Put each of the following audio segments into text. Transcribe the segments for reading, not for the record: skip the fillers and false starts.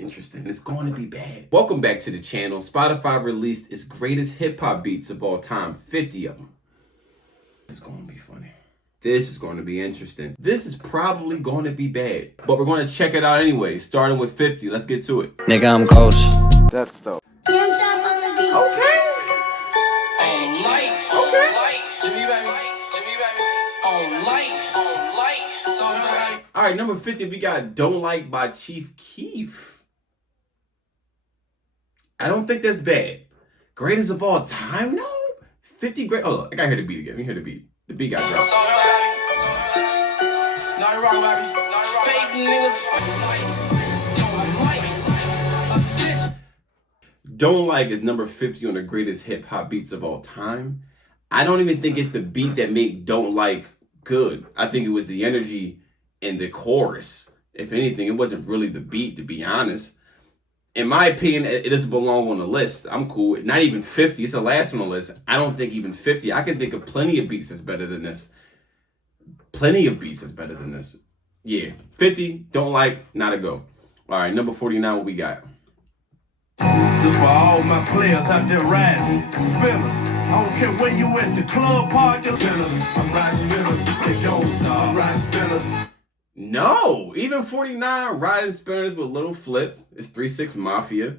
interesting. It's going to be bad. Welcome back to the channel. Spotify released its greatest hip-hop beats of all time, 50 of them. This is going to be funny. This is going to be interesting. This is probably going to be bad, but we're going to check it out anyway, starting with 50. Let's get to it. Nigga, I'm ghost. That's dope. Okay. All right, number 50, we got Don't Like by Chief Keef. I don't think that's bad. Greatest of all time? No. 50 great. Oh, I gotta hear the beat again. Let me hear the beat. The beat got dropped. Don't Like is number 50 on the greatest hip hop beats of all time. I don't even think it's the beat that made Don't Like good. I think it was the energy in the chorus. If anything, it wasn't really the beat, to be honest. In my opinion, it doesn't belong on the list. I'm cool. Not even 50. It's the last on the list. I don't think even 50. I can think of plenty of beats that's better than this. Plenty of beats that's better than this. Yeah. 50, Don't Like, not a go. All right, number 49, what we got? This for all my players out there riding spinners. I don't care where you at, the club, park, or spinners. I'm riding spinners. They don't stop. I'm riding spinners. No, even 49 riding spinners with Little Flip. It's 3-6 Mafia.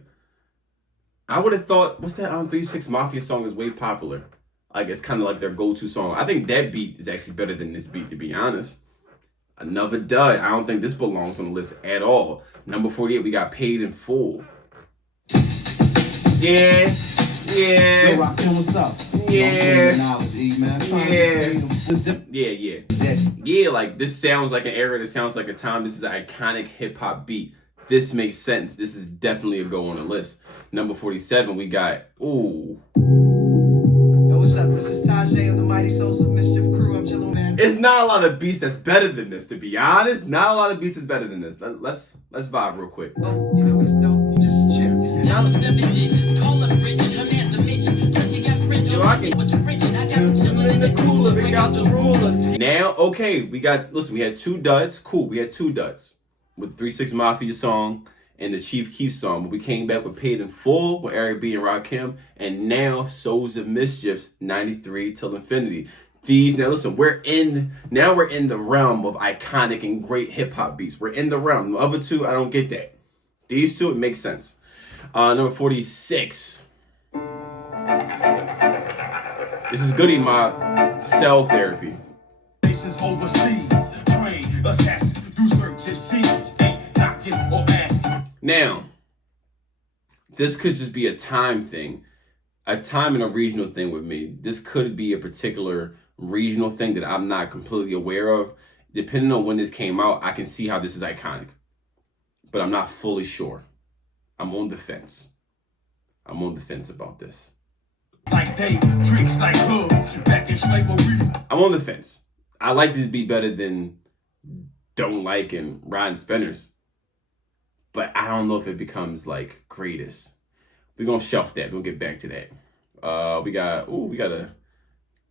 I would have thought, what's that 3-6 Mafia song is way popular. Like, it's kind of like their go-to song. I think that beat is actually better than this beat, to be honest. Another dud. I don't think this belongs on the list at all. Number 48, we got Paid in Full. Yeah. Yo, Rockin', what's up? Yeah. Yeah. Yeah, like this sounds like an era, this sounds like a time. This is an iconic hip-hop beat. This makes sense. This is definitely a go on the list. Number 47, we got, ooh. Yo, what's up? This is Tajay of the Mighty Souls of Mischief crew. I'm chillin', man. It's not a lot of beats that's better than this, to be honest. Not a lot of beats that's better than this. Let's vibe real quick. Oh, you know what's dope? You just chill. Now, okay, we had two duds. Cool, we had two duds with 3-6 Mafia song and the Chief Keef song. But we came back with Paid in Full with Eric B and Rakim, and now Souls of Mischief's 93 Till Infinity. Now listen, we're in the realm of iconic and great hip hop beats. We're in the realm. The other two, I don't get that. These two, it makes sense. Number 46. This is Goody Mob, Cell Therapy. Overseas, train assassins, do search and seize, ain't knocking or asking. Now, this could just be a time thing, a time and a regional thing with me. This could be a particular regional thing that I'm not completely aware of. Depending on when this came out, I can see how this is iconic, but I'm not fully sure. I'm on the fence. I'm on the fence about this. Like they drinks like hoods back in slavery. I'm on the fence. I like this beat better than Don't Like and Riding Spinners, but I don't know if it becomes like greatest. We're gonna shelf that. We'll get back to that. We got a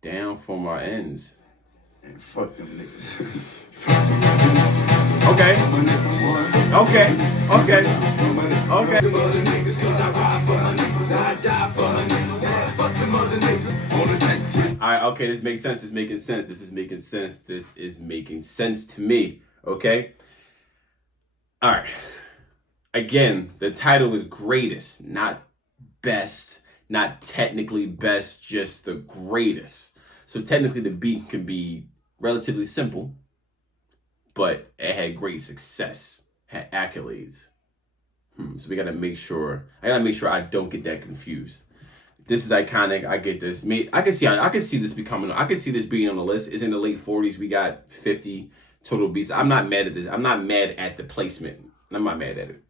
Down for My Ends. And fuck them niggas. Okay. All right, okay, this makes sense. This is making sense to me, okay? All right. Again, the title is greatest, not best, not technically best, just the greatest. So technically the beat can be relatively simple, but it had great success, had accolades. So I gotta make sure I don't get that confused. This is iconic. I get this. I can see this being on the list. It's in the late 40s. We got 50 total beats. I'm not mad at this. I'm not mad at the placement. I'm not mad at it.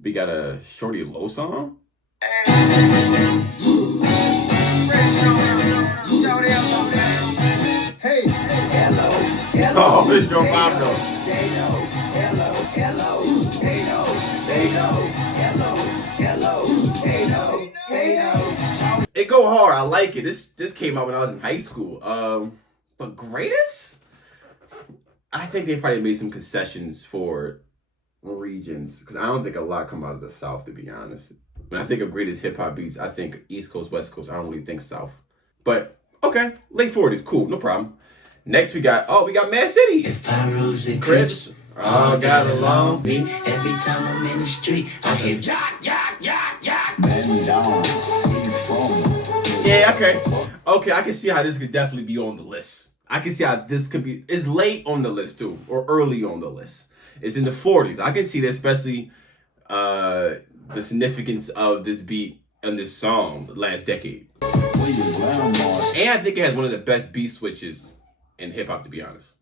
We got a Shorty Low song. Hey, hello. Oh, it's Joe Pablo. It go hard. I like it. This came out when I was in high school. But greatest? I think they probably made some concessions for regions, because I don't think a lot come out of the South, to be honest. When I think of greatest hip hop beats, I think East Coast, West Coast. I don't really think South. But okay, late 40s, cool, no problem. Next we got Mad City. If I rose and Crips all got along. me, every time I'm in the street, I hear yak, yak, yak, yak. Yeah, okay, I can see how this could definitely be on the list. I can see how this could be. It's late on the list too, or early on the list. It's in the 40s. I can see that, especially the significance of this beat and this song last decade. And I think it has one of the best beat switches in hip hop, to be honest.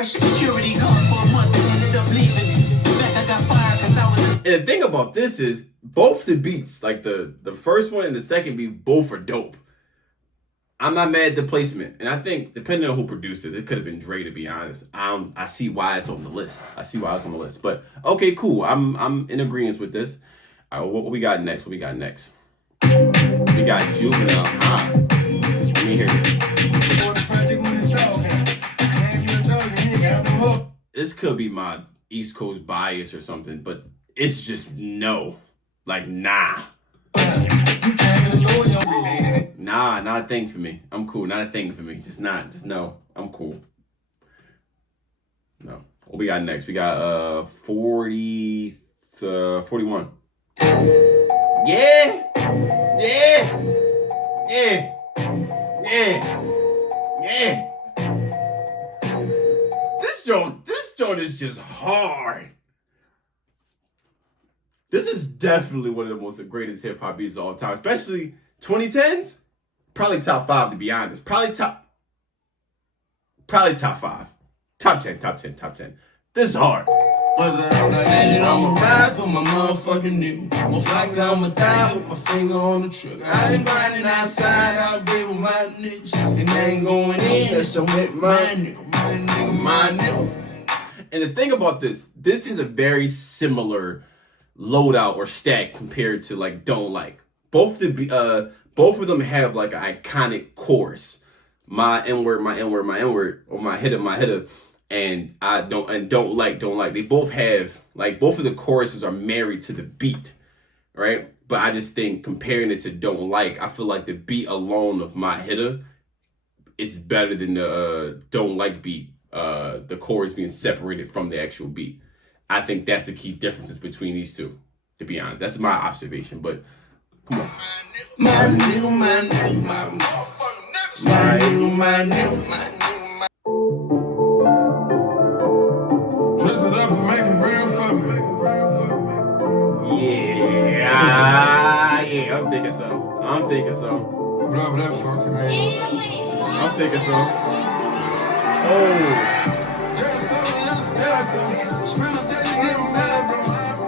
Security gone for a month and ended up leaving. Back I got fired 'cause I was. And the thing about this is both the beats, like the first one and the second beat, both are dope. I'm not mad at the placement, and I think depending on who produced it could have been Dre, to be honest. I see why it's on the list. But okay, cool. I'm in agreement with this. All right, what we got next? We got Juvenile. Let me hear this. This could be my East Coast bias or something, but it's just no. Like, nah. Nah, not a thing for me. I'm cool. Not a thing for me. Just no. I'm cool. No. What we got next? We got 40 to 41. Yeah. This joint is just hard. This is definitely one of the most greatest hip hop beats of all time, especially 2010s. Probably top 5, to be honest. Probably top 5. Top 10. This is hard. I'ma ride for my motherfucking nigga. Most likely I'ma die with my finger on the trigger. I been grinding outside all day with my niggas. And they ain't going in unless I'm with my nigga. My nigga. And the thing about this has a very similar loadout or stack compared to like Don't Like. Both of them have like an iconic chorus. My N-word, or my hitter. And don't like. They both have, like, both of the choruses are married to the beat, right? But I just think comparing it to Don't Like, I feel like the beat alone of My Hitter is better than the Don't Like beat, the chorus being separated from the actual beat. I think that's the key differences between these two, to be honest. That's my observation, but come on. My nigga. Dress it up and make it real for me. Yeah, I'm thinking so. Whatever that fucking means. I'm thinking so. Oh. There's something else there. Spend a day to get mad, bro.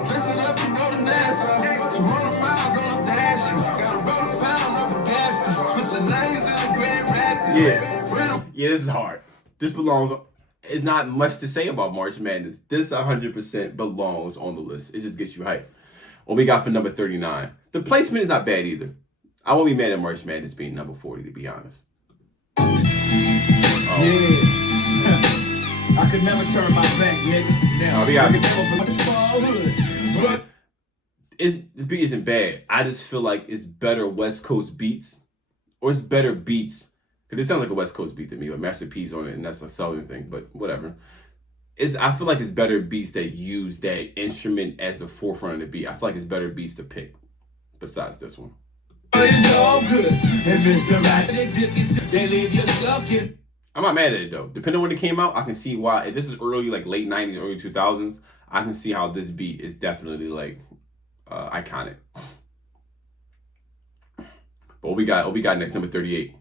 Dress it up and go to NASA. 200 miles on a dash. Got a roll pound of a gas. Switching lanes in the Grand Rapids. Yeah, this is hard. This belongs. It's not much to say about March Madness. This 100% belongs on the list. It just gets you hyped. What we got for number 39? The placement is not bad either. I won't be mad at March Madness being number 40, to be honest. Yeah. I could never turn my back, nigga. Now, This beat isn't bad. I just feel like it's better West Coast beats, or it's better beats. Because it sounds like a West Coast beat to me, with Master P's on it, and that's a Southern thing, but whatever. I feel like it's better beats that use that instrument as the forefront of the beat. I feel like it's better beats to pick besides this one. It's all good. And Mr. They leave your stuff. I'm not mad at it though. Depending on when it came out, I can see why. If this is early, like late 90s, early 2000s, I can see how this beat is definitely like iconic. But what we got next, number 38.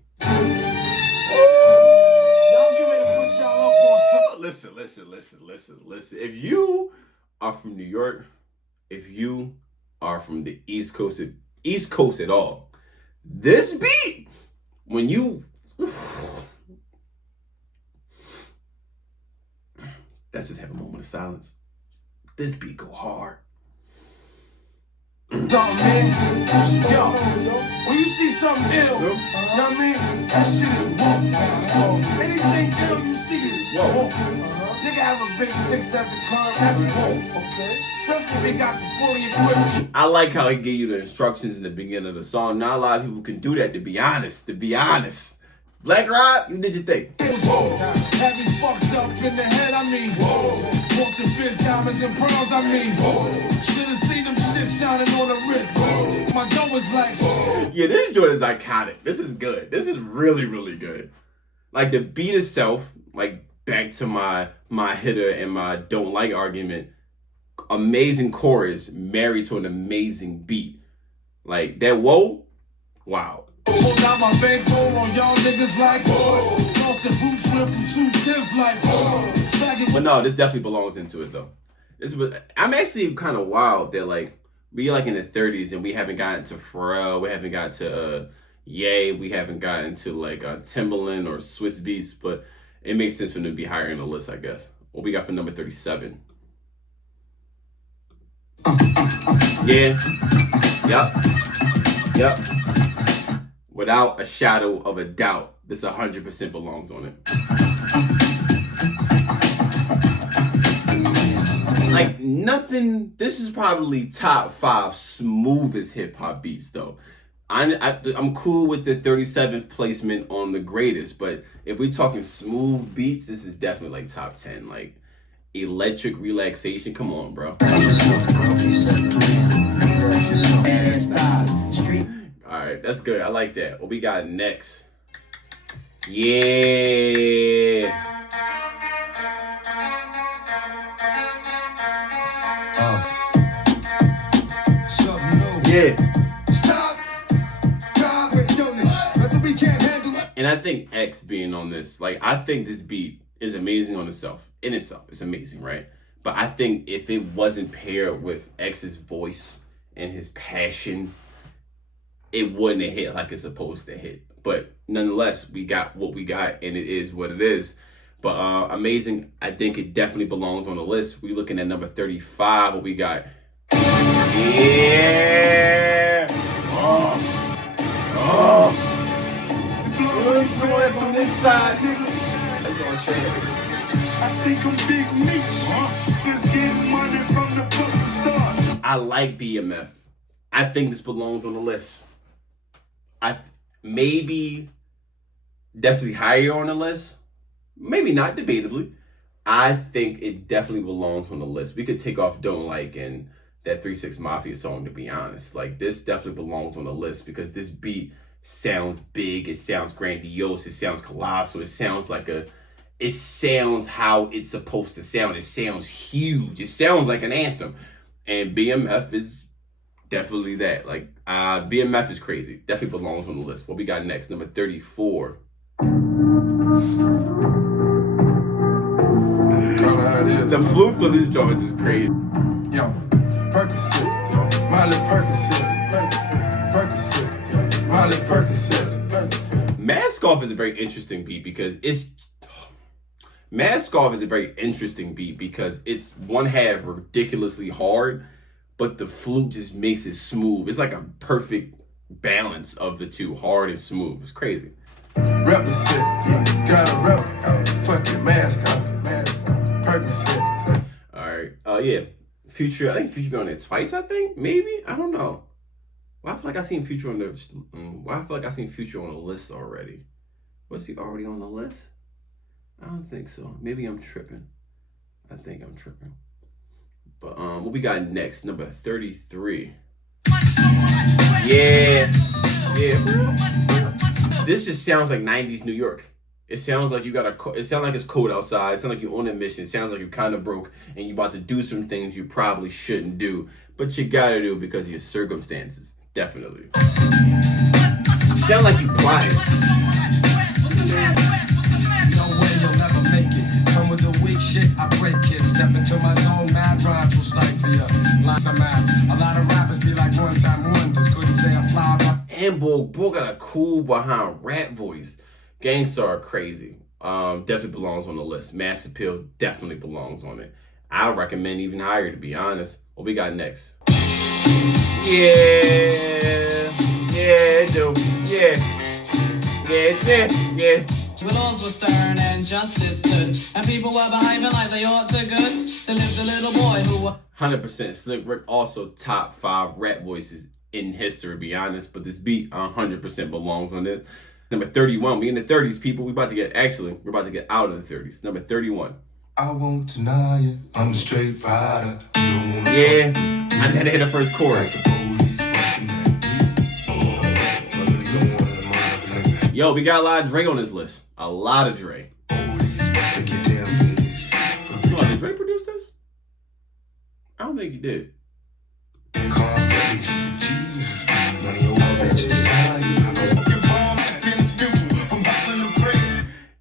Listen. If you are from New York, if you are from the East Coast at all, this beat, when you, let's just have a moment of silence. This beat go hard. Man. Yo, when you see something ill, you know what I mean? That shit is whoa. Anything ill you see is whoa. Nigga have a big 6 at the curb, that's whoa, okay? Especially if he got the fully equipped. I like how he gave you the instructions in the beginning of the song. Not a lot of people can do that, to be honest. Black Rob, you did your thing. Whoa. Had me fucked up in the head, I mean. Whoa. Walked the bitch diamonds and pearls, I mean. Whoa. Should've seen them shit shining on the wrist. Whoa. My dough was like, whoa. Yeah, this joint is iconic. This is good. This is really, really good. Like the beat itself, like back to my hitter and my don't like argument. Amazing chorus married to an amazing beat. Like that whoa, wow. Hold out my bankroll on y'all niggas like, whoa. Lost the boot strip from 210 like, whoa. But no, this definitely belongs into it though. I'm actually kind of wild that like we like in the 30s and we haven't gotten to Pharrell, we haven't got to Ye, we haven't gotten to like Timbaland or Swiss Beats, but it makes sense for them to be higher in the list, I guess. What we got for number 37? Yeah. Yep. Without a shadow of a doubt, this 100% belongs on it. Like nothing, this is probably top 5 smoothest hip hop beats though. I'm cool with the 37th placement on the greatest, but if we're talking smooth beats, this is definitely like top 10. Like electric relaxation, come on, bro. Alright, that's good. I like that. What we got next? Yeah. Yeah. And I think X being on this, like I think this beat is amazing on itself. In itself, it's amazing, right? But I think if it wasn't paired with X's voice and his passion, it wouldn't have hit like it's supposed to hit. But nonetheless, we got what we got, and it is what it is. But amazing, I think it definitely belongs on the list. We're looking at number 35. What we got? Yeah. On this side. I think I'm Big Meech. Just getting money from the fucking start. I like BMF. I think this belongs on the list. Maybe definitely higher on the list. Maybe not, debatably. I think it definitely belongs on the list. We could take off Don't Like and that 3 6 Mafia song, to be honest. Like this definitely belongs on the list because this beat sounds big, it sounds grandiose, it sounds colossal, it sounds how it's supposed to sound. It sounds huge. It sounds like an anthem. And BMF is definitely that. Like BMF is crazy. Definitely belongs on the list. What we got next? Number 34. The flutes on this joint is crazy. Yo, Percocet, yo, Miley Percocet, Miley Percocet. Mask Off is a very interesting beat because it's one half ridiculously hard, but the flute just makes it smooth. It's like a perfect balance of the two, hard and smooth. It's crazy. Represent, gotta rep, fucking mask off, Percocet. Alright, yeah. Future, I think Future been on it twice, I think? Maybe? I don't know. Why I feel like I seen Future on the list already. Was he already on the list? I don't think so. Maybe I'm tripping. I think I'm tripping. But what we got next? Number 33. Yeah. This just sounds like 90s New York. It sounds like it sounds like it's cold outside. It sounds like you're on a mission. It sounds like you're kind of broke and you're about to do some things you probably shouldn't do, but you gotta do because of your circumstances. Definitely. Sound like you plotting. No way you'll never make it. Come with the weak shit, I break it. Step into my zone, mad rhymes will stifle ya. Lots of mass. A lot of rappers be like one-time wonders. Couldn't say a fly. And Bull got a cool behind rap voice. Gangsta are crazy. Definitely belongs on the list. Mass Appeal definitely belongs on it. I recommend even higher, to be honest. What we got next? Yeah, dude. Yeah. where laws were stern and justice stood, and people were behaving like they ought to good. There lived a little boy who was 100%. Slick Rick also top 5 rap voices in history, to be honest. But this beat 100% belongs on this. Number 31. We in the 30s, people. We're about to get out of the 30s. Number 31. I won't deny it. I'm a straight rider. You don't wanna Yeah, I just had to hit the first chord. Yo, we got a lot of Dre on this list. A lot of Dre. Oh, did Dre produce this? I don't think he did.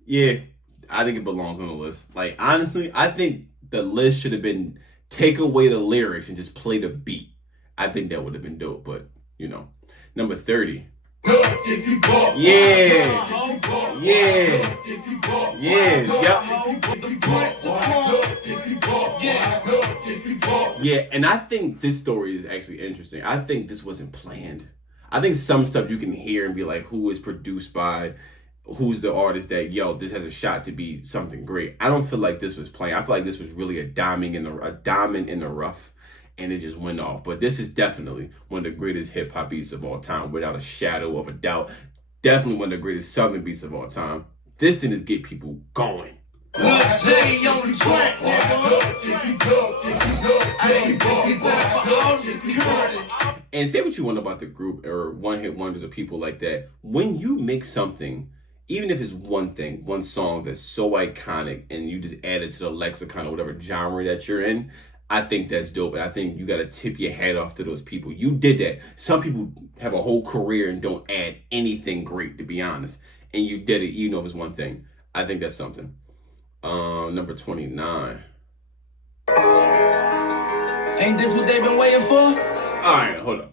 Yeah, I think it belongs on the list. Like, honestly, I think the list should have been take away the lyrics and just play the beat. I think that would have been dope, but, you know. Number 30. Yeah. Yeah, and I think this story is actually interesting. I think this wasn't planned. I think some stuff you can hear and be like, who is produced by, who's the artist that, yo, this has a shot to be something great. I don't feel like this was planned. I feel like this was really a diamond in the rough, and it just went off. But this is definitely one of the greatest hip hop beats of all time, without a shadow of a doubt. Definitely one of the greatest southern beats of all time. This thing is get people going. Look, Jay on the track, And say what you want about the group or one-hit wonders or people like that. When you make something, even if it's one thing, one song that's so iconic, and you just add it to the lexicon or whatever genre that you're in, I think that's dope. And I think you got to tip your hat off to those people. You did that. Some people have a whole career and don't add anything great, to be honest. And you did it, even though it was one thing. I think that's something. Number 29. Ain't this what they've been waiting for? All right, hold up.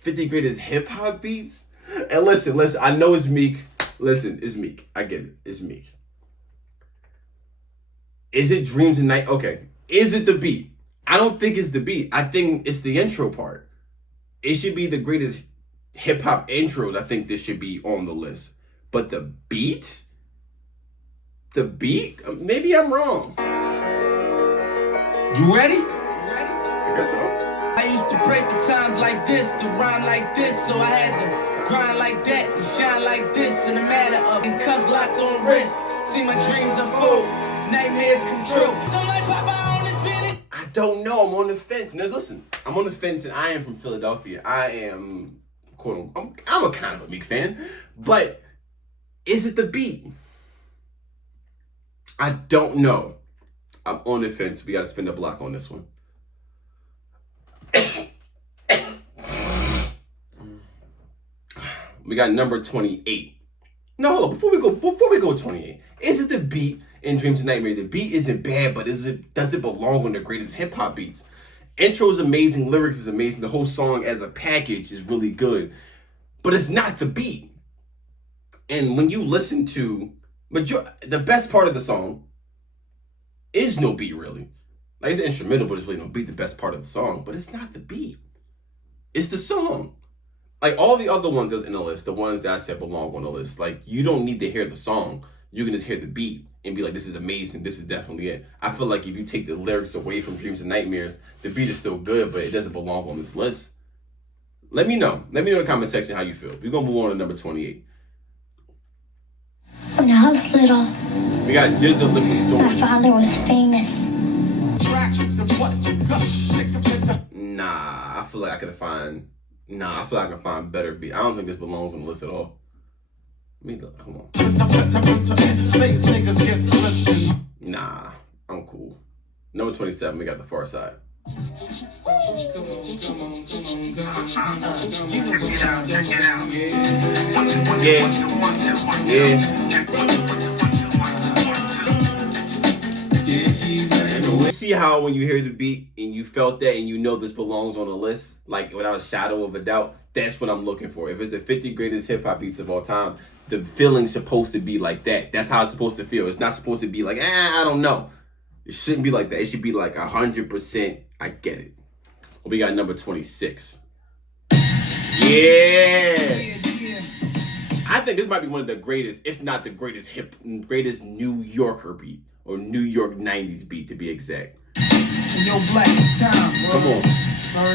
50 greatest hip hop beats? And listen, I know it's Meek. Listen, it's Meek. I get it. It's Meek. Is it Dreams and Night? Okay. Is it the beat? I don't think it's the beat. I think it's the intro part. It should be the greatest hip hop intros. I think this should be on the list. But the beat? Maybe I'm wrong. You ready? I guess so. I used to pray for times like this, to rhyme like this, so I had to grind like that, to shine like this, in a matter of and cuss locked on wrist. See my dreams unfold, nightmares come true. So like Papa on this feeling. I don't know. I'm on the fence. Now listen, I'm on the fence, and I am from Philadelphia. I am I'm a kind of a Meek fan, but is it the beat? I don't know. I'm on the fence. We got to spin the block on this one. We got number 28. No, hold on. Before we go 28, is it the beat in Dreams and Nightmares? The beat isn't bad, but does it belong on the greatest hip hop beats? Intro is amazing, lyrics is amazing, the whole song as a package is really good, but it's not the beat. And when you listen to, the best part of the song is no beat, really. Like, it's instrumental, but it's really no beat. The best part of the song, but it's not the beat. It's the song. Like, all the other ones that's in the list, the ones that I said belong on the list, like, you don't need to hear the song. You can just hear the beat and be like, this is amazing. This is definitely it. I feel like if you take the lyrics away from Dreams and Nightmares, the beat is still good, but it doesn't belong on this list. Let me know. Let me know in the comment section how you feel. We're going to move on to number 28. When I was little, We got Jizzle Liquid my Swords. father was famous. Nah, I feel like I can find better beat. I don't think this belongs on the list at all. Let me look. Come on. Nah, I'm cool. Number 27, we got The Far Side. See how when you hear the beat and you felt that and you know this belongs on a list, like without a shadow of a doubt, that's what I'm looking for. If it's the 50 greatest hip hop beats of all time, the feeling's supposed to be like that. That's how it's supposed to feel. It's not supposed to be like, I don't know. It shouldn't be like that. It should be like 100%. I get it. Well, we got number 26. Yeah. I think this might be one of the greatest, if not the greatest greatest New Yorker beat, or New York 90s beat to be exact. And yo, Black, it's time, bro. Come on.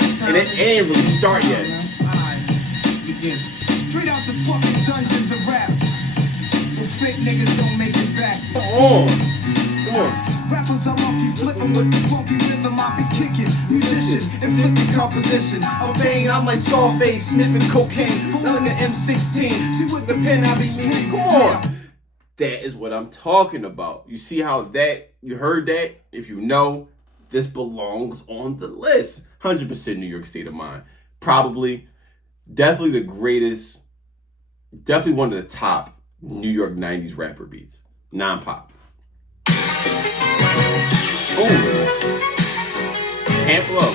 It's time. And it ain't really start yet. Alright, begin. Straight out the fucking dungeons of rap. Well, fake niggas don't make it back. Come on. Rappers are monkey flipping with the funky rhythm I be kicking. Musician, inflicting composition. Obeying, I'm like Scarface, sniffing cocaine. Rolling the M16. See what the pen I be street. Come on. That is what I'm talking about. You see how you heard that? If you know, this belongs on the list. 100% New York State of Mind. Probably, definitely the greatest, definitely one of the top New York 90s rapper beats. Non-pop. Ooh. Camp Low.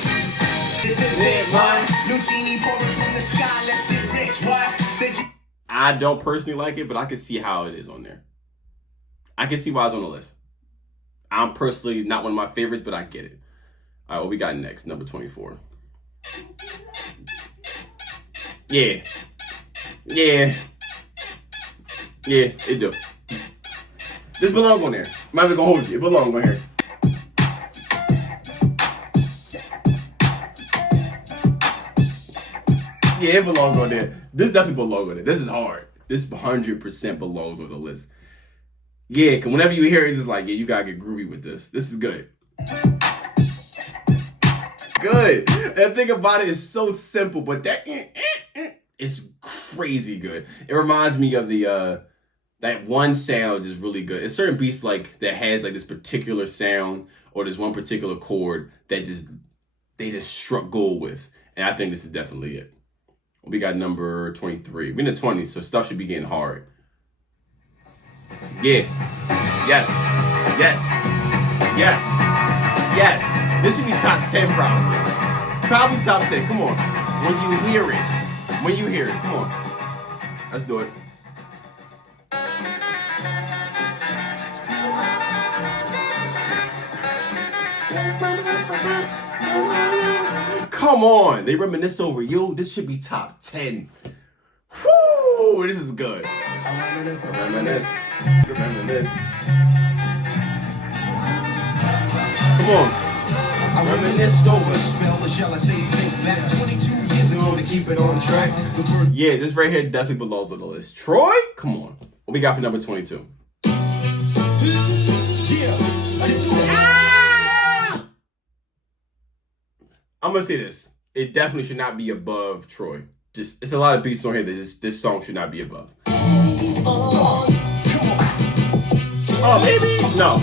This is it, man. New genie pouring from the sky, let's get rich. Why? I don't personally like it, but I can see how it is on there. I can see why it's on the list. I'm personally not one of my favorites, but I get it. All right, what we got next? Number 24. Yeah, it do. This belongs on there. Might as well hold you. It belongs on here. Yeah, it belongs on there. This definitely belongs on there. This is hard. This 100% belongs on the list. Yeah, because whenever you hear it, it's just like, yeah, you gotta get groovy with this. This is good. Good. And the thing about it is so simple, but that is crazy good. It reminds me of the that one sound is really good. It's certain beats like that has like this particular sound or this one particular chord that they just struck gold with. And I think this is definitely it. We got number 23. We're in the 20s, so stuff should be getting hard. Yeah. Yes. This should be top 10 probably. Probably top 10. Come on. When you hear it. Come on. Let's do it. Come on. They reminisce over you. This should be top 10. Whoo! This is good. Reminisce. Come on. I reminisced over a spell, or shall I say think back 22 years ago to keep it on track. Yeah, this right here definitely belongs on the list. Troy, come on. What we got for number 22? I'm gonna say this. It definitely should not be above Troy. Just it's a lot of beats on here that this song should not be above. Oh, maybe? No.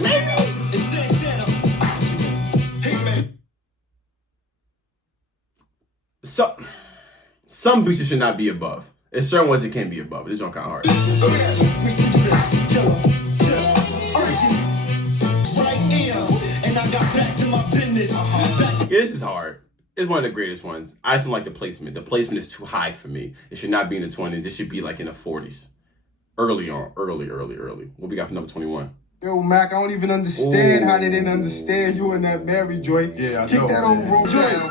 Maybe? Some beats should not be above. There's certain ones that can't be above. This one kind of hard. Yeah, this is hard. It's one of the greatest ones. I just don't like the placement. The placement is too high for me. It should not be in the 20s. It should be like in the 40s. Early. What we got for number 21? Yo, Mac, I don't even understand how they didn't understand you in that Mary joint. Yeah, I know. Kick that old road joint.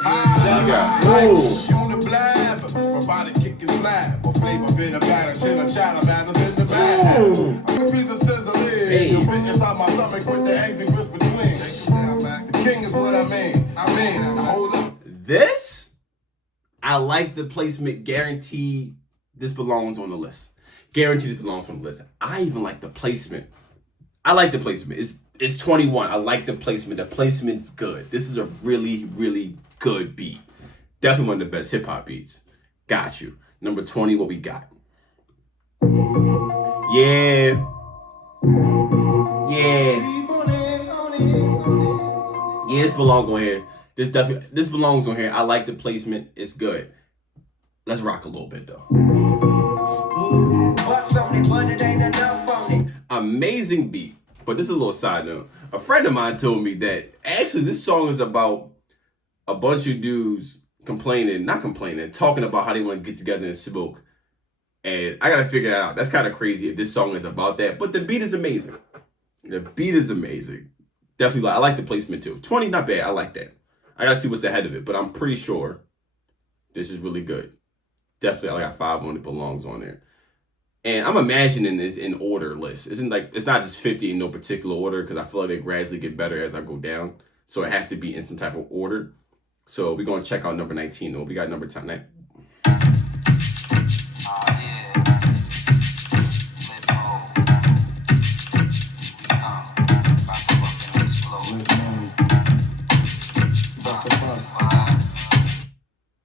Ooh. On the blab, robotic kick and slab. Or flavor bit of batter, chill a child of batter in the bag. I'm a piece of sizzling. Hey. You fit inside my stomach with the eggs and grits between. The king is what I mean. Hold up. This, I like the placement. Guaranteed this belongs on the list. Guaranteed this belongs on the list. I even like the placement. I like the placement. It's 21. I like the placement. The placement's good. This is a really, really good beat. Definitely one of the best hip hop beats. Got you. Number 20, what we got? Yeah. Yeah, this belongs on here. This belongs on here. I like the placement. It's good. Let's rock a little bit though. Amazing beat. But this is a little side note. A friend of mine told me that actually this song is about a bunch of dudes talking about how they want to get together and smoke. And I gotta figure that out. That's kind of crazy if this song is about that. But the beat is amazing. Definitely, I like the placement too. 20, not bad. I like that. I gotta see what's ahead of it, but I'm pretty sure this is really good. definitely, I got 5 on it, belongs on there. And I'm imagining this in order list. It's not just 50 in no particular order, because I feel like they gradually get better as I go down. So it has to be in some type of order. So we're going to check out number 19 though. We got number 10.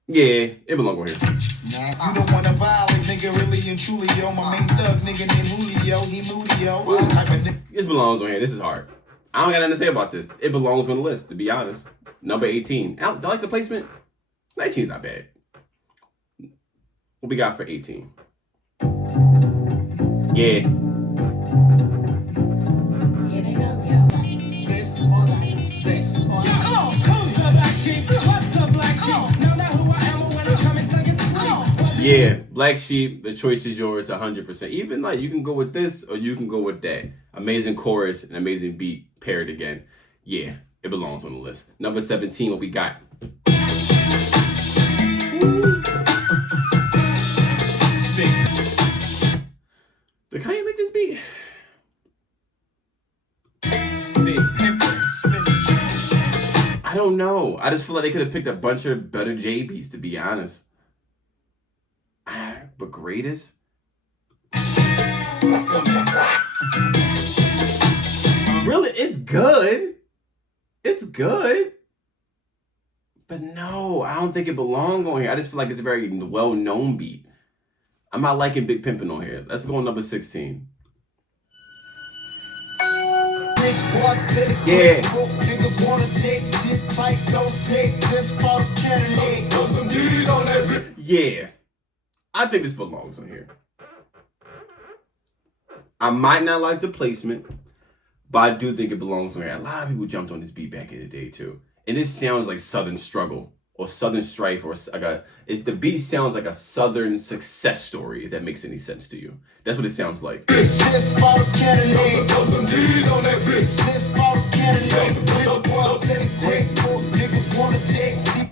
Yeah, it belongs on here. You don't wanna violate, nigga, really and truly, yo. My main thug, nigga named Julio, he moody, yo. This belongs on here. This is hard. I don't got nothing to say about this. It belongs on the list, to be honest. Number 18. I like the placement. 19's not bad. What we got for 18? Yeah. Here they go, yo. This or that, this or that. Come on, who's the black sheep? What's the black sheep? Know not who I am when I come inside your sleep. Yeah, Black Sheep, the choice is yours 100%. Even like you can go with this or you can go with that. Amazing chorus and amazing beat paired again. Yeah, it belongs on the list. Number 17, what we got? Did Kanye make this beat? I don't know. I just feel like they could have picked a bunch of better J beats, to be honest. But greatest? Really, it's good. It's good. But no, I don't think it belongs on here. I just feel like it's a very well-known beat. I'm not liking Big Pimpin' on here. Let's go on number 16. Yeah. Yeah. I think this belongs on here. I might not like the placement, but I do think it belongs on here. A lot of people jumped on this beat back in the day too. And this sounds like Southern Struggle or Southern Strife, or the beat sounds like a Southern success story, if that makes any sense to you. That's what it sounds like.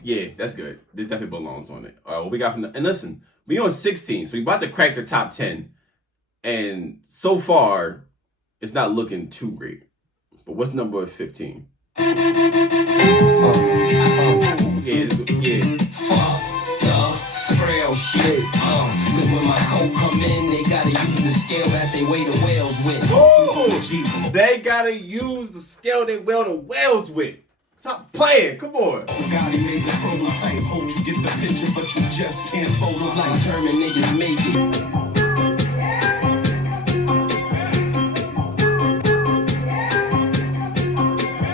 Yeah, that's good. This definitely belongs on it. All right, what we got from and listen, we on 16, so we about to crack the top 10. And so far, it's not looking too great. But what's number 15? Yeah. Fuck the frail shit. Cause when my coat come in, they gotta use the scale that they weigh the whales with. Ooh, they gotta use the scale they weigh the whales with. Stop playing, come on. Gotti made the prototype, hold you get the picture, but you just can't fold it like German niggas make it.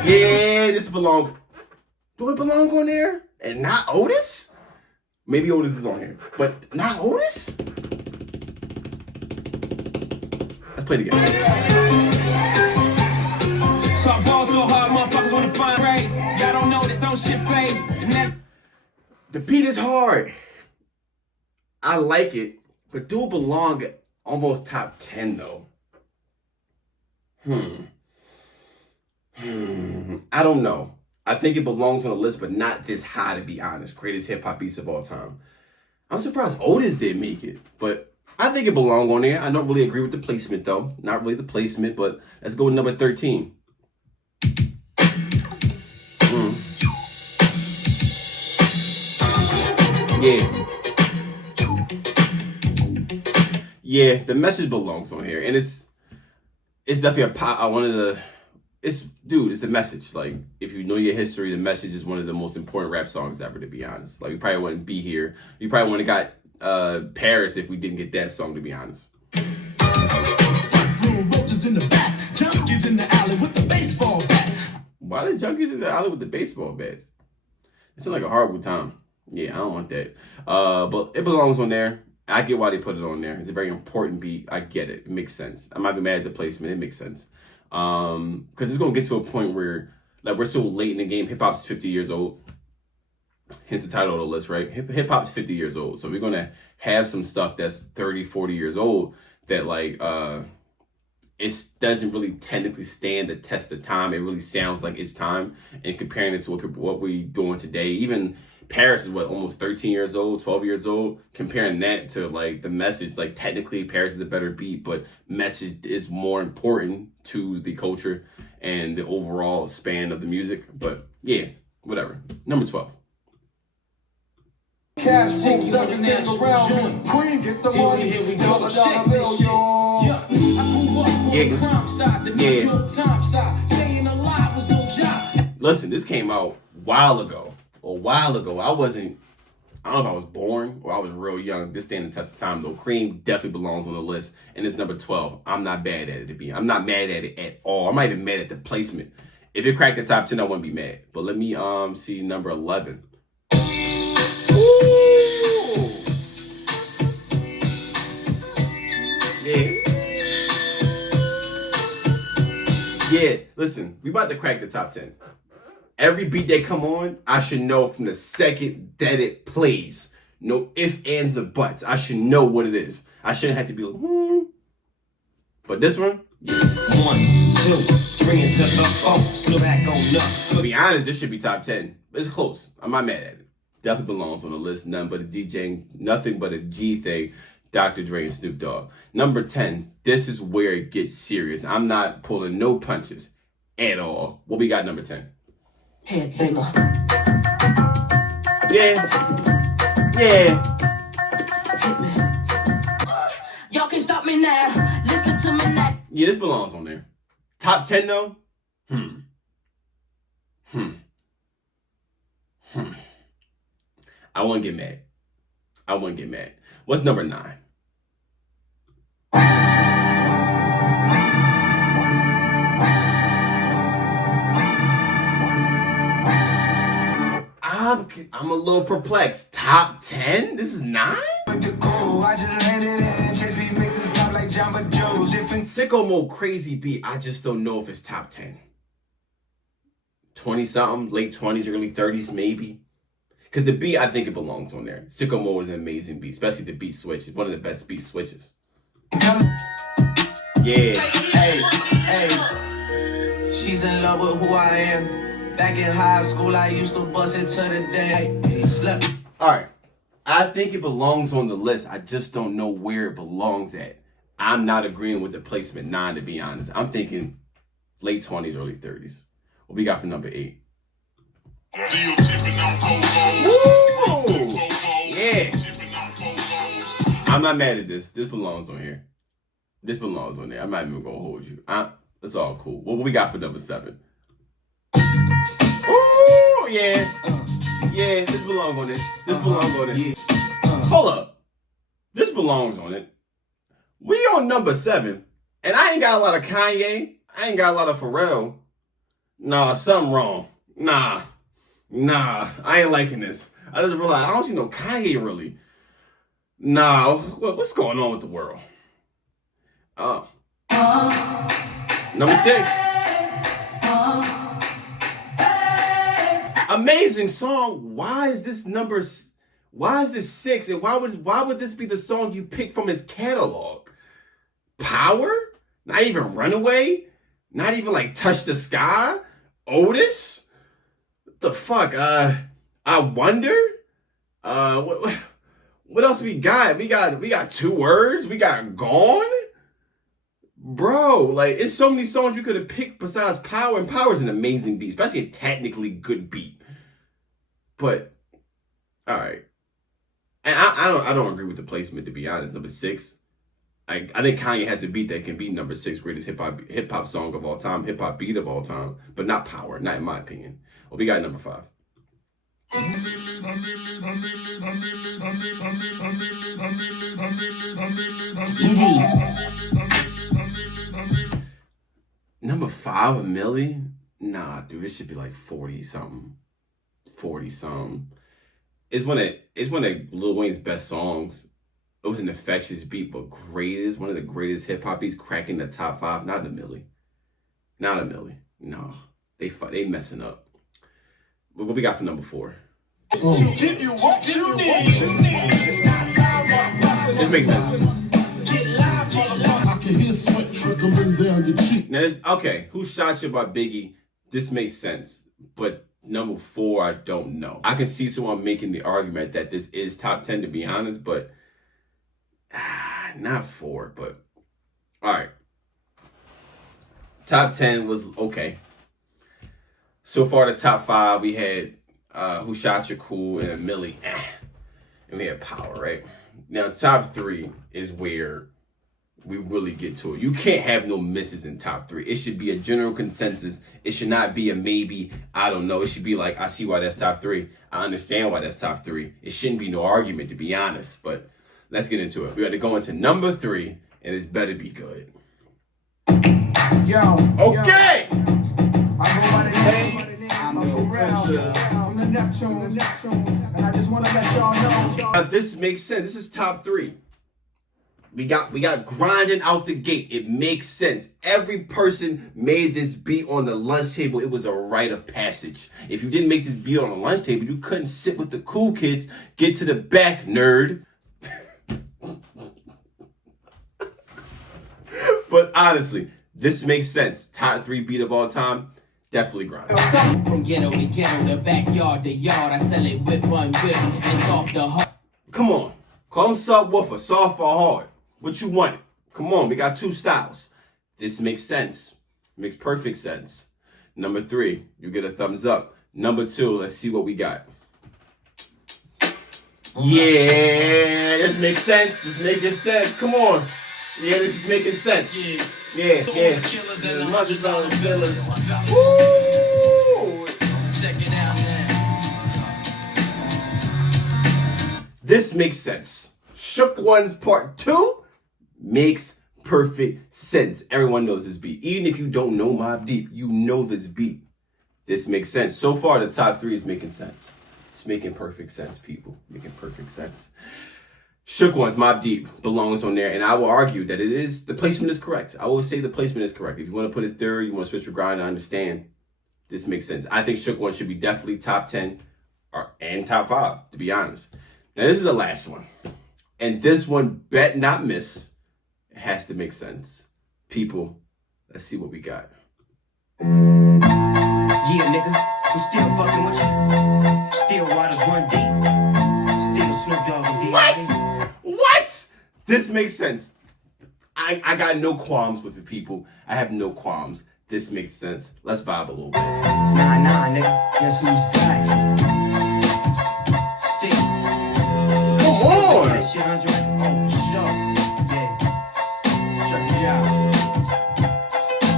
Yeah, this belong. Do it belong on there? And not Otis? Maybe Otis is on here, but not Otis? Let's play it again. So I ball so hard, motherfuckers wanna find race. Y'all don't know that don't shit phase. And that's The beat is hard. I like it, but do it belong at almost top 10 though? I don't know. I think it belongs on the list, but not this high, to be honest. Greatest hip hop beats of all time. I'm surprised Otis didn't make it, but I think it belongs on there. I don't really agree with the placement though. Not really the placement, but let's go with number 13. Yeah, the message belongs on here, and it's definitely a pop. It's the message. Like, if you know your history, the message is one of the most important rap songs ever, to be honest. Like, we probably wouldn't be here. We probably wouldn't have got Paris if we didn't get that song, to be honest. Roaches in the back, junkies in the alley with the baseball bat. Why the junkies in the alley with the baseball bats? It sounds like a horrible time. Yeah, I don't want that. But it belongs on there. I get why they put it on there. It's a very important beat. I get it. It makes sense. I might be mad at the placement. It makes sense. Because it's going to get to a point where, like, we're so late in the game. Hip-hop's 50 years old. Hence the title of the list, right? Hip-hop's 50 years old. So we're going to have some stuff that's 30, 40 years old that, like, it doesn't really technically stand the test of time. It really sounds like it's time. And comparing it to what we're doing today, even Paris is what, almost 13 years old, 12 years old. Comparing that to like the message, like technically Paris is a better beat, but message is more important to the culture and the overall span of the music. But yeah, whatever. Number 12. Cash rules everything around me. Queen, get the money. Here we go. Dollar Check this shit. bill, Yeah, I grew up on Yeah. the crime side, the New Yeah. York Times side. Staying alive was no job. Listen, this came out a while ago. I don't know if I was born or I was real young. This standing the test of time though. Cream definitely belongs on the list, and it's number 12. I'm not bad at it I'm not mad at it at all. I'm not even mad at the placement. If it cracked the top 10, I wouldn't be mad. But let me see number 11. Ooh. Yeah. Yeah, listen, we about to crack the top 10. Every beat that come on, I should know from the second that it plays. No ifs, ands, or buts. I should know what it is. I shouldn't have to be like, But this one, yeah. 1, 2, bring it to the folks. Go back on up. To be honest, this should be top 10. It's close. I'm not mad at it. Definitely belongs on the list. Nothing but a G thing. Dr. Dre and Snoop Dogg. Number 10, this is where it gets serious. I'm not pulling no punches at all. What we got number 10? Head bigger. Yeah. Yeah. Y'all can stop me now. Listen to me now. Yeah, this belongs on there. Top 10 though? I wouldn't get mad. What's number 9? I'm a little perplexed. Top 10? This is 9? Sicko Mode crazy beat. I just don't know if it's top 10. 20 something, late 20s, early 30s maybe. Because the beat, I think it belongs on there. Sicko Mode is an amazing beat, especially the beat switch. It's one of the best beat switches. Yeah. Hey, she's in love with who I am. Back in high school, I used to bust it to the day. All right. I think it belongs on the list. I just don't know where it belongs at. I'm not agreeing with the placement 9, to be honest. I'm thinking late 20s, early 30s. What we got for number 8? Woo! Yeah. I'm not mad at this. This belongs on here. This belongs on there. I'm not even going to hold you. It's all cool. What we got for number 7? Ooh, yeah. Yeah, this belongs on it. This belongs on it. Hold up. This belongs on it. We on number 7, and I ain't got a lot of Kanye. I ain't got a lot of Pharrell. Nah, something wrong. Nah, I ain't liking this. I just realized I don't see no Kanye really. Nah, what's going on with the world? Oh. Number 6. Amazing song. Why is this 6? And why would this be the song you picked from his catalog? Power? Not even Runaway? Not even like Touch the Sky? Otis? What the fuck? I Wonder? What else we got? We got 2 Words? We got Gone? Bro, like, it's so many songs you could have picked besides Power, and Power's an amazing beat, especially a technically good beat. But, all right. And I don't agree with the placement, to be honest. Number 6. I think Kanye has a beat that can be number 6 greatest hip hop song of all time, hip hop beat of all time, but not Power, not in my opinion. Well, we got number 5. Number 5, a milli? Nah, dude, this should be like 40 something. 40 something. It's one of Lil Wayne's best songs. It was an infectious beat, but one of the greatest hip hop beats, cracking the top 5. Not a milli. No, they messing up. But what we got for number 4? Give you what you need. This makes sense. I can hear sweat trickling down your cheek. Now, okay, Who Shot You by Biggie? This makes sense, but number 4, I don't know. I can see someone making the argument that this is top 10, to be honest, but not 4, but all right. Top 10 was okay. So far, the top 5, we had Who Shot You Cool and Millie, and we had Power, right? Now, top 3 is where we really get to it. You can't have no misses in top 3. It should be a general consensus. It should not be a maybe, I don't know. It should be like, I see why that's top 3. I understand why that's top 3. It shouldn't be no argument, to be honest, but let's get into it. We got to go into number 3, and it's better be good. Yo. Okay. I go by the name. I'm for real. From the Neptune. And I just want to let y'all know. Now, this makes sense. This is top 3. We got grinding out the gate. It makes sense. Every person made this beat on the lunch table. It was a rite of passage. If you didn't make this beat on the lunch table, you couldn't sit with the cool kids. Get to the back, nerd. But honestly, this makes sense. Top 3 beat of all time. Definitely grinding. From ghetto to ghetto, the backyard to yard, I sell it whip on whip and soft the heart. Come on. Call them subwoofer, soft or hard. What you want? Come on, we got 2 styles. This makes sense. Makes perfect sense. Number 3, you get a thumbs up. Number 2, let's see what we got. Yeah, this makes sense. This making sense. Come on. Yeah, this is making sense. Yeah. Killers and the $100 billers. Woo! Check it out now. This makes sense. Shook Ones Part 2 makes perfect sense. Everyone knows this beat. Even if you don't know Mobb Deep, you know this beat. This makes sense. So far, the top 3 is making sense. It's making perfect sense, people. Making perfect sense. Shook Ones, Mobb Deep belongs on there, and I will argue that the placement is correct. I will say the placement is correct. If you want to put it 3rd, you want to switch your grind, I understand. This makes sense. I think Shook Ones should be definitely top 10 and top 5, to be honest. Now, this is the last one. And this one, bet not miss. It has to make sense. People, let's see what we got. Yeah, nigga, I'm still fucking with you. Still riders run deep. Still Snoop Dogg and D.I.D. What? This makes sense. I got no qualms with it, people. I have no qualms. This makes sense. Let's vibe a little bit. Nah, nigga, guess who's back? Still. Come on! That shit, Andre? Oh, for sure. Yeah. Check me out.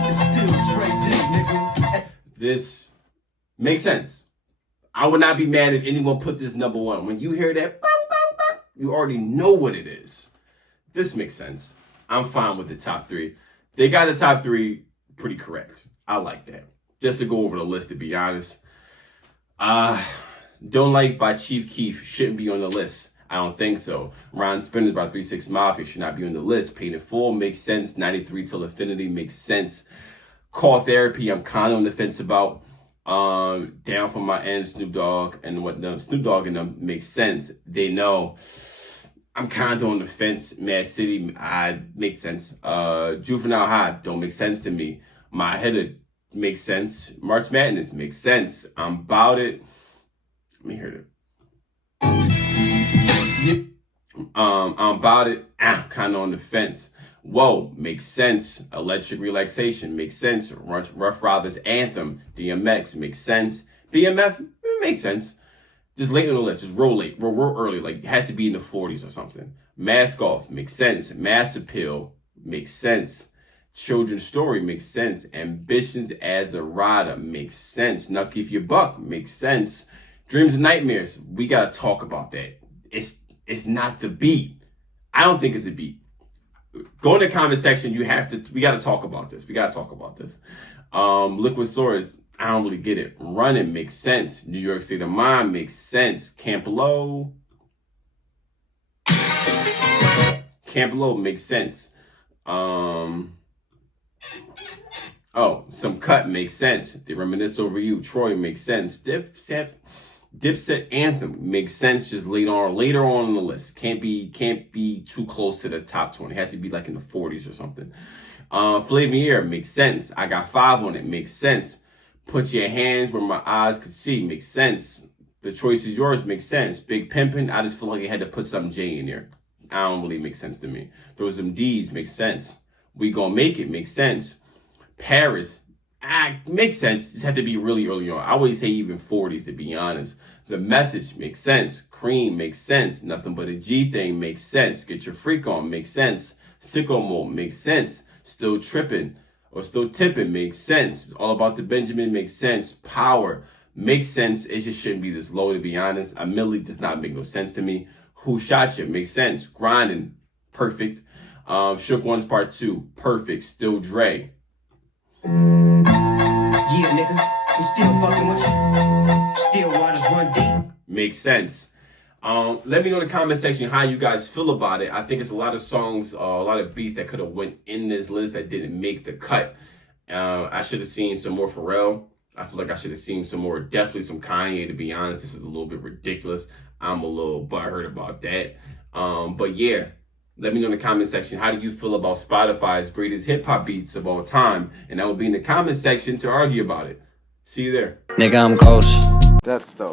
It's still Dre Day, nigga. This makes sense. I would not be mad if anyone put this number 1. When you hear that, you already know what it is. This makes sense. I'm fine with the top 3. They got the top 3 pretty correct. I like that. Just to go over the list, to be honest. Don't Like by Chief Keef shouldn't be on the list. I don't think so. Ron Spinners by 3 6 Mafia should not be on the list. Paid in Full makes sense. 93 Till Infinity makes sense. Call Therapy, I'm kind of on the fence about. Down from My End, Snoop Dogg and Snoop Dogg and them makes sense. They know. I'm kind of on the fence. Mad City, makes sense. Juvenile High don't make sense to me. My Header makes sense. March Madness makes sense. I'm About It. Let me hear it. I'm About It. Kind of on the fence. Whoa, makes sense. Electric Relaxation makes sense. Rough Riders Anthem, DMX makes sense. BMF makes sense. Just late on the list, just roll late, roll early, like it has to be in the 40s or something. Mask Off makes sense. Mass Appeal makes sense. Children's Story makes sense. Ambitions as a Rider makes sense. Now Keep Your Buck makes sense. Dreams and Nightmares, we gotta talk about that. It's not the beat. I don't think it's a beat. Go in the comment section. We got to talk about this. Liquid Swords, I don't really get it. Running makes sense. New York State of Mind makes sense. Camp Low makes sense. Some Cut makes sense. They Reminisce Over You. Troy makes sense. Dipset Anthem makes sense. Just later on in the list. Can't be too close to the top 20. It has to be like in the 40s or something. Flavor Air makes sense. I Got 5 on it. Makes sense. Put your hands where my eyes could see. Makes sense. The choice is yours. Makes sense. Big pimpin'. I just feel like I had to put some J in there. I don't really make sense to me. Throw some D's. Makes sense. We gonna make it. Makes sense. Paris. Makes sense. This had to be really early on. I always say even 40s, to be honest. The message makes sense. Cream makes sense. Nothing but a G thing makes sense. Get your freak on makes sense. Sicko mode makes sense. Still tripping or still tipping makes sense. All about the Benjamin makes sense. Power makes sense. It just shouldn't be this low, to be honest. A milli does not make no sense to me. Who shot you makes sense. Grinding, perfect. Shook Ones Part 2, perfect. Still Dre. Yeah, nigga, I'm still fucking with you. Still waters run deep. Makes sense. Let me know in the comment section how you guys feel about it. I think it's a lot of songs, a lot of beats that could have went in this list that didn't make the cut. I should have seen some more Pharrell. I feel like I should have seen some more, definitely some Kanye, to be honest. This is a little bit ridiculous. I'm a little butthurt about that. But yeah, let me know in the comment section, how do you feel about Spotify's greatest hip hop beats of all time? And that will be in the comment section to argue about it. See you there. Nigga, I'm ghost. That's dope.